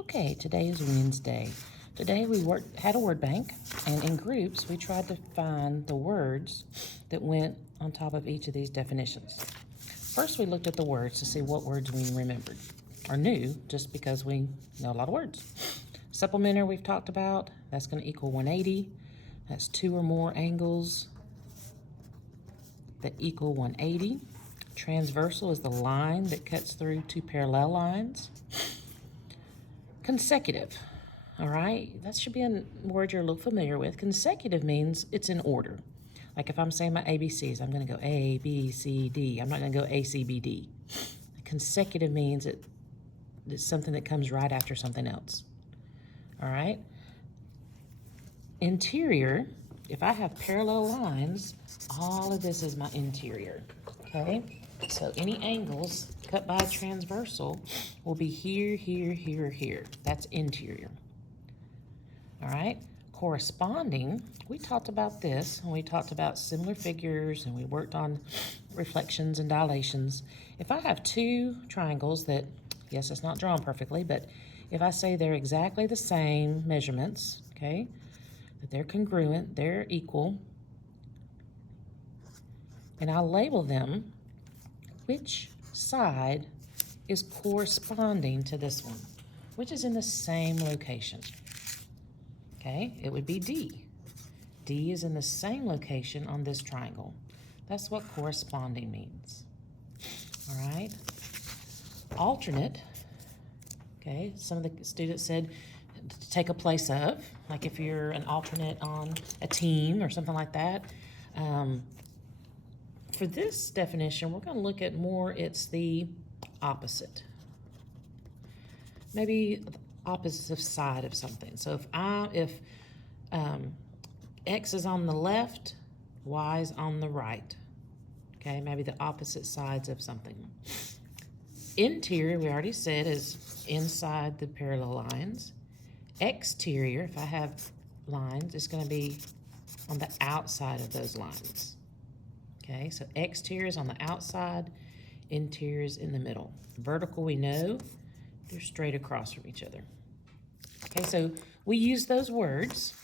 Okay, today is Wednesday. Today we had a word bank, and in groups we tried to find the words that went on top of each of these definitions. First we looked at the words to see what words we remembered, or knew, just because we know a lot of words. Supplementary we've talked about, that's going to equal 180. That's two or more angles that equal 180. Transversal is the line that cuts through two parallel lines. Consecutive, all right? That should be a word you're a little familiar with. Consecutive means it's in order. Like if I'm saying my ABCs, I'm going to go A, B, C, D. I'm not going to go A, C, B, D. Consecutive means it's something that comes right after something else, all right? Interior, if I have parallel lines, all of this is my interior, okay? So any angles cut by a transversal will be here, here, here, here. That's interior. All right? Corresponding, we talked about this, and we talked about similar figures, and we worked on reflections and dilations. If I have two triangles that, yes, it's not drawn perfectly, but if I say they're exactly the same measurements, okay, that they're congruent, they're equal, and I label them, which side is corresponding to this one, which is in the same location. Okay, it would be D. D is in the same location on this triangle. That's what corresponding means. All right. Alternate, okay, some of the students said to take a place of, like if you're an alternate on a team or something like that. For this definition, we're going to look at more, it's the opposite. Maybe the opposite side of something. So if X is on the left, Y is on the right. Okay, maybe the opposite sides of something. Interior, we already said, is inside the parallel lines. Exterior, if I have lines, it's going to be on the outside of those lines. Okay, so exterior is on the outside, interior is in the middle. Vertical, we know, they're straight across from each other. Okay, so we use those words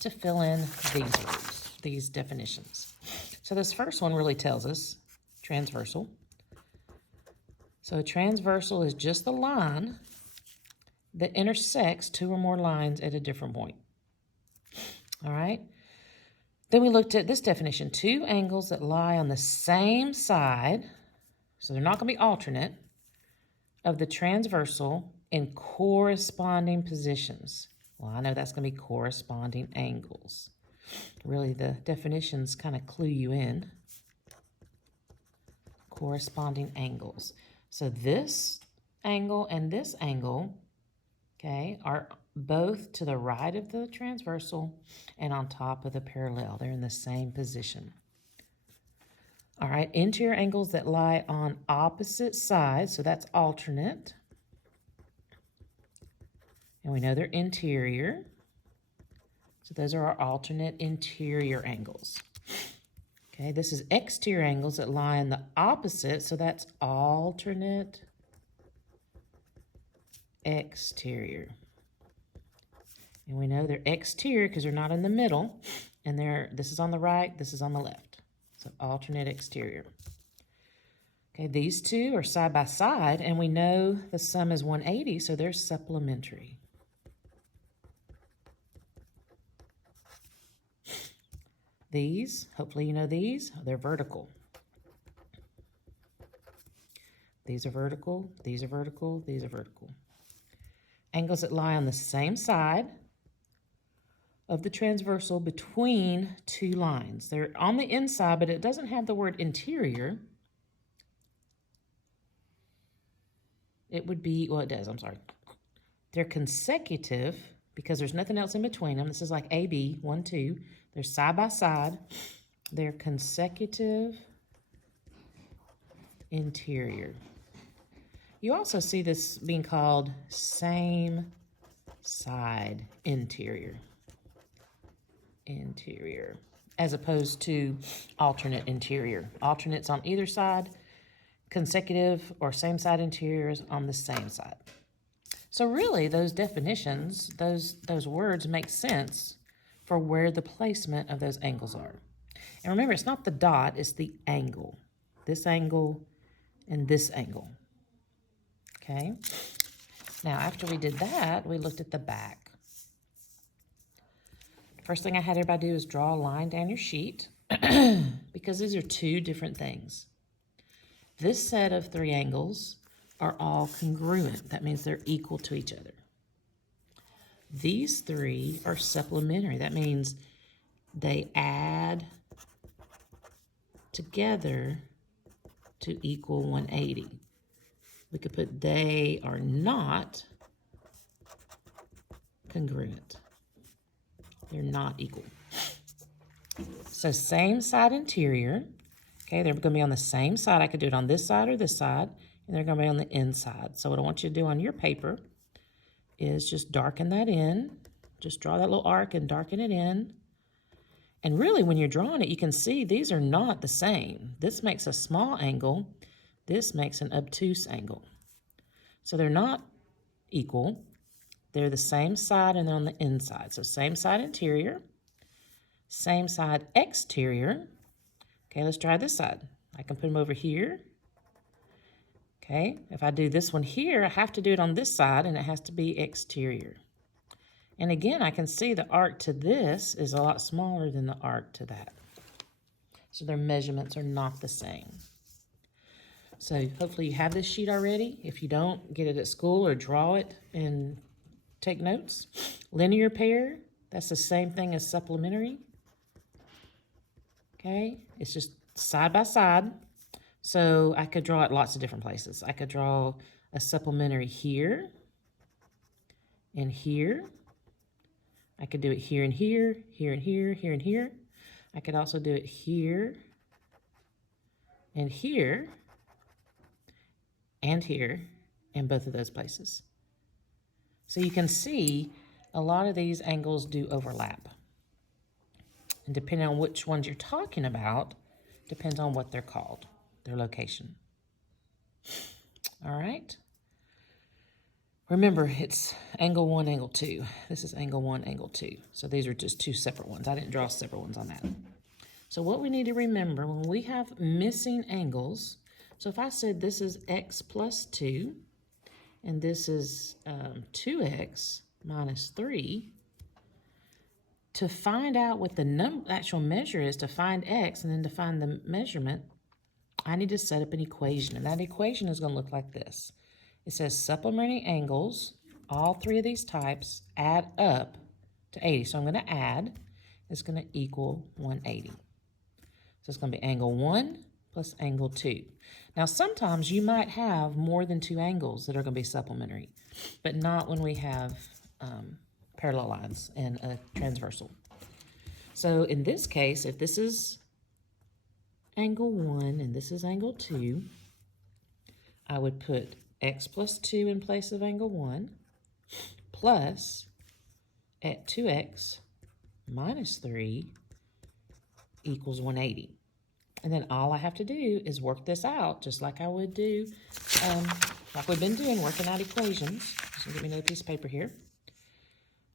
to fill in these words, these definitions. So this first one really tells us transversal. So a transversal is just the line that intersects two or more lines at a different point. All right. Then we looked at this definition, two angles that lie on the same side, so they're not going to be alternate, of the transversal in corresponding positions. Well, I know that's going to be corresponding angles. Really, the definitions kind of clue you in. Corresponding angles. So this angle and this angle, okay, are both to the right of the transversal and on top of the parallel. They're in the same position. All right, interior angles that lie on opposite sides, so that's alternate. And we know they're interior. So those are our alternate interior angles. Okay, this is exterior angles that lie on the opposite, so that's alternate exterior. And we know they're exterior because they're not in the middle, and this is on the right, this is on the left. So alternate exterior. Okay, these two are side by side, and we know the sum is 180, so they're supplementary. These, hopefully you know these, they're vertical. These are vertical, these are vertical, these are vertical. Angles that lie on the same side of the transversal between two lines. They're on the inside, but it doesn't have the word interior. It would be, well, it does, I'm sorry. They're consecutive because there's nothing else in between them. This is like AB, 1, 2. They're side by side. They're consecutive interior. You also see this being called same side interior. Interior, as opposed to alternate interior. Alternates on either side, consecutive or same side interiors on the same side. So really, those definitions, those words make sense for where the placement of those angles are. And remember, it's not the dot, it's the angle. This angle and this angle. Okay? Now, after we did that, we looked at the back. First thing I had everybody do is draw a line down your sheet because these are two different things. This set of three angles are all congruent. That means they're equal to each other. These three are supplementary. That means they add together to equal 180. We could put they are not congruent. They're not equal. So same side interior. Okay, they're going to be on the same side. I could do it on this side or this side, and they're going to be on the inside. So what I want you to do on your paper is just darken that in. Just draw that little arc and darken it in. And really, when you're drawing it, you can see these are not the same. This makes a small angle. This makes an obtuse angle. So they're not equal. They're the same side and they're on the inside. So same side interior, same side exterior. Okay, let's try this side. I can put them over here. Okay, if I do this one here, I have to do it on this side and it has to be exterior. And again, I can see the arc to this is a lot smaller than the arc to that. So their measurements are not the same. So hopefully you have this sheet already. If you don't, get it at school or draw it and take notes. Linear pair, that's the same thing as supplementary. Okay, it's just side by side. So I could draw it lots of different places. I could draw a supplementary here and here. I could do it here and here, here and here, here and here. I could also do it here and here and here in both of those places. So you can see a lot of these angles do overlap. And depending on which ones you're talking about, depends on what they're called, their location. All right. Remember, it's angle 1, angle 2. This is angle 1, angle 2. So these are just two separate ones. I didn't draw separate ones on that. So what we need to remember when we have missing angles, so if I said this is x plus 2, and this is 2x minus 3, to find out what the actual measure is, to find x and then to find the measurement, I need to set up an equation. And that equation is going to look like this. It says supplementary angles, all three of these types, add up to 80. So I'm going to add, it's going to equal 180. So it's going to be angle 1 plus angle 2. Now sometimes you might have more than two angles that are going to be supplementary, but not when we have parallel lines and a transversal. So in this case, if this is angle 1 and this is angle 2, I would put x plus 2 in place of angle 1 plus at 2x minus 3 equals 180. And then all I have to do is work this out just like I would do, like we've been doing, working out equations. So give me another piece of paper here.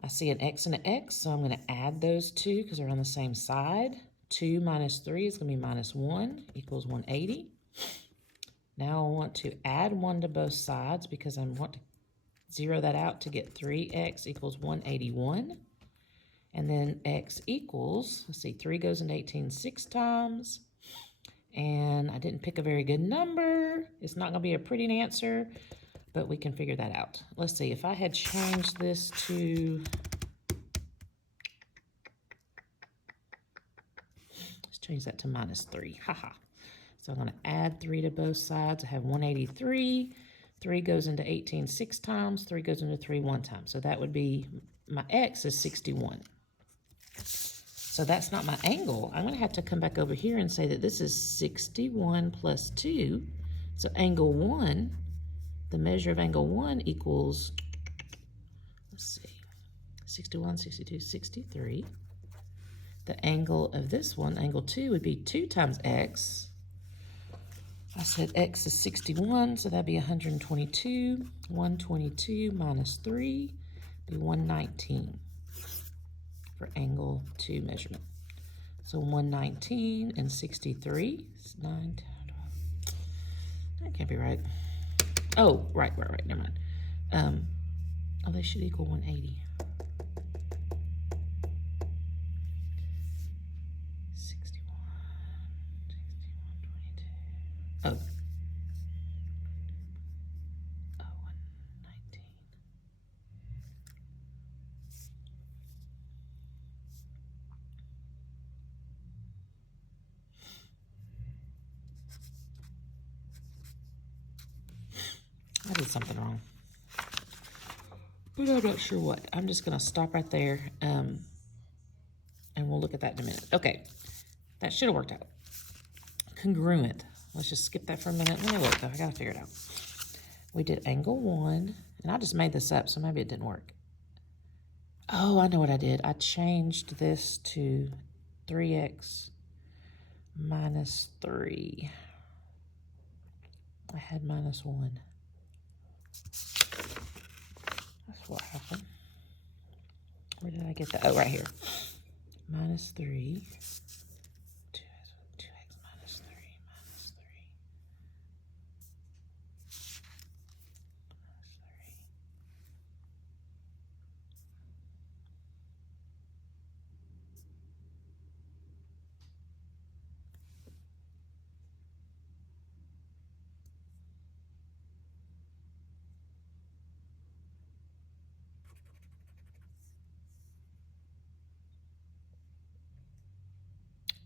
I see an x and an x, so I'm going to add those two because they're on the same side. 2 minus 3 is going to be minus 1 equals 180. Now I want to add 1 to both sides because I want to zero that out to get 3x equals 181. And then x equals, let's see, 3 goes into 18 6 times. And I didn't pick a very good number. It's not going to be a pretty answer, but we can figure that out. Let's see, if I had changed this to, let's change that to minus 3. Haha. So I'm going to add 3 to both sides. I have 183. 3 goes into 18 6 times. 3 goes into 3 1 time. So that would be, my x is 61. So that's not my angle. I'm going to have to come back over here and say that this is 61 plus 2. So angle 1, the measure of angle 1 equals, let's see, 61, 62, 63. The angle of this one, angle 2, would be 2 times x. I said x is 61, so that'd be 122. 122 minus 3 be 119 for angle 2 measurement. So 119 and 63 is 9, 10, 12. That can't be right. Oh, right, never mind. Oh, they should equal 180. 61, 22. Oh. Oh, 119. I did something wrong. But I'm not sure what. I'm just going to stop right there, and we'll look at that in a minute. Okay, that should have worked out. Congruent. Let's just skip that for a minute. Let me look, though. I got to figure it out. We did angle 1, and I just made this up, so maybe it didn't work. Oh, I know what I did. I changed this to 3x minus 3. I had minus 1. That's what happened. Where did I get that? Oh, right here. Minus 3. 2x minus 3, minus 3. Minus 3.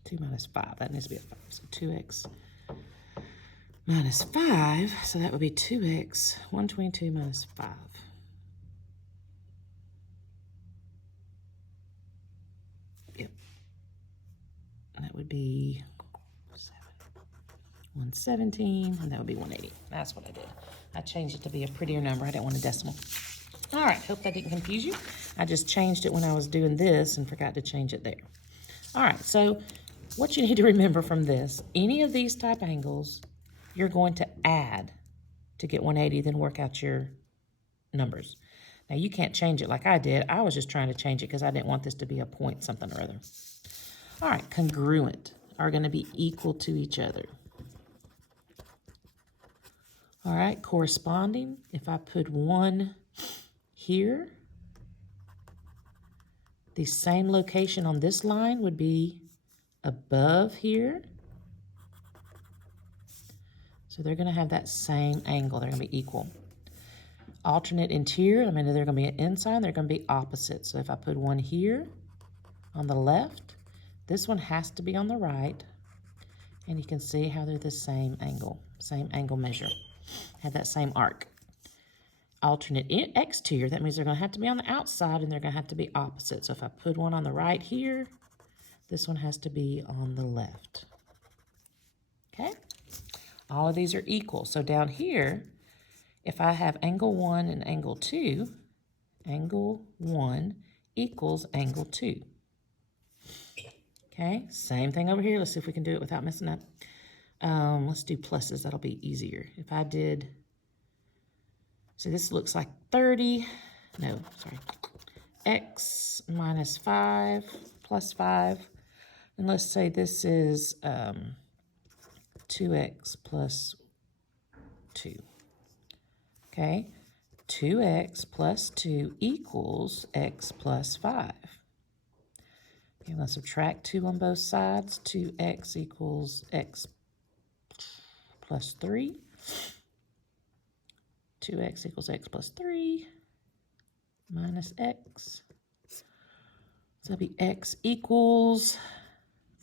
2 minus 5. That needs to be a 5. So 2x minus 5. So that would be 2x. 122 minus 5. Yep. That would be 117. And that would be 180. That's what I did. I changed it to be a prettier number. I didn't want a decimal. All right. Hope that didn't confuse you. I just changed it when I was doing this and forgot to change it there. All right. So what you need to remember from this, any of these type angles, you're going to add to get 180, then work out your numbers. Now, you can't change it like I did. I was just trying to change it because I didn't want this to be a point something or other. All right, congruent are going to be equal to each other. All right, corresponding, if I put 1 here, the same location on this line would be above here. So they're going to have that same angle. They're going to be equal. Alternate interior, I mean, they're going to be an inside, they're going to be opposite. So if I put 1 here on the left, this one has to be on the right. And you can see how they're the same angle measure. Have that same arc. Alternate exterior, that means they're going to have to be on the outside and they're going to have to be opposite. So if I put 1 on the right here, this one has to be on the left. Okay? All of these are equal. So down here, if I have angle 1 and angle 2, angle 1 equals angle 2. Okay, same thing over here. Let's see if we can do it without messing up. Let's do pluses. That'll be easier. If I did, so this looks like 30. No, sorry. X minus 5 plus 5. And let's say this is 2x plus 2. Okay, 2x plus 2 equals x plus 5. Okay, let's subtract 2 on both sides. 2x equals x plus 3. 2x equals x plus 3 minus x. So that'd be x equals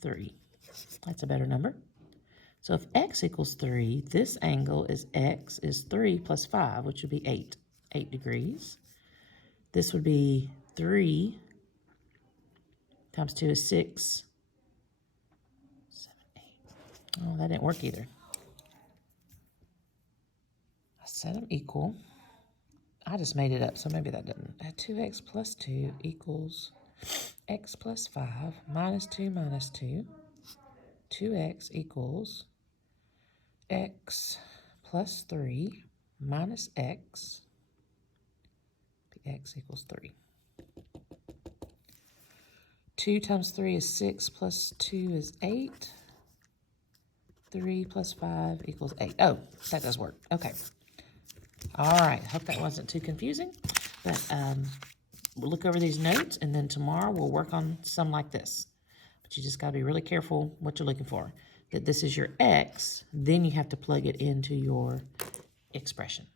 3. That's a better number. So if x equals 3, this angle is x is 3 plus 5, which would be 8 degrees. This would be 3 times 2 is 6. 7, 8. Oh, that didn't work either. I set them equal. I just made it up, so maybe that didn't. 2x plus 2 equals x plus 5 minus 2 minus 2. 2x equals x plus 3 minus x, x equals 3. 2 times 3 is 6 plus 2 is 8. 3 plus 5 equals 8. Oh, that does work. Okay. All right. Hope that wasn't too confusing. But we'll look over these notes, and then tomorrow we'll work on some like this. But you just got to be really careful what you're looking for. That this is your x, then you have to plug it into your expression.